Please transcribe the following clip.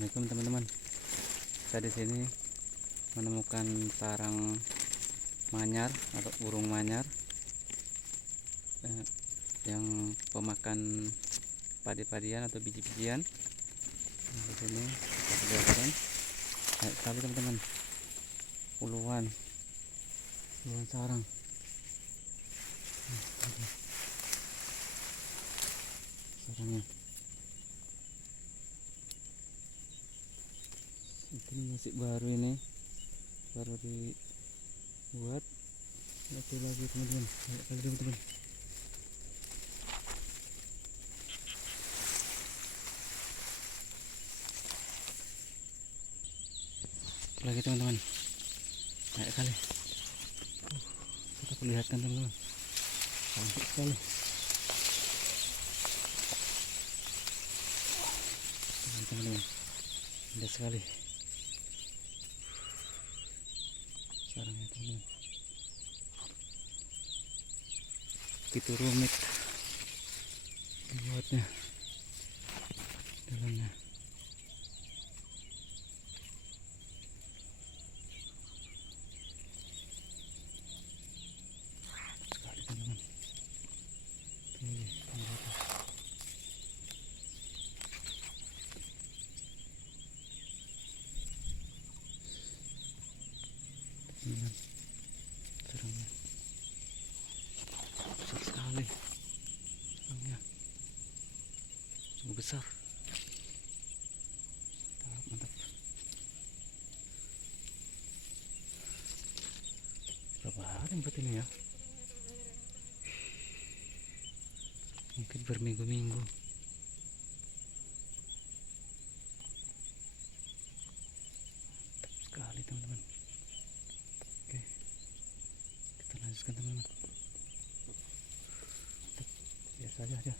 Assalamualaikum teman-teman. Saya di sini menemukan sarang manyar atau burung manyar yang pemakan padi-padian atau biji-bijian. Di sini kita perlihatkan banyak sekali teman-teman, puluhan sarang. Sarangnya ini masih baru, ini baru dibuat. Lagi teman-teman, banyak kali teman-teman. Lagi teman-teman, banyak kali. Kita perlihatkan teman-teman, cantik sekali. Teman-teman, indah sekali sarangnya teman-teman. Begitu rumit membuatnya dalamnya. Sekali teman-teman. Ini teman-teman, sarangnya besar sekali, sarangnya sungguh besar. Mantap. Berapa hari buat ini ya? Mungkin berminggu-minggu. Mantap sekali teman-teman. Oke, kita lanjutkan teman-teman. Biasa aja.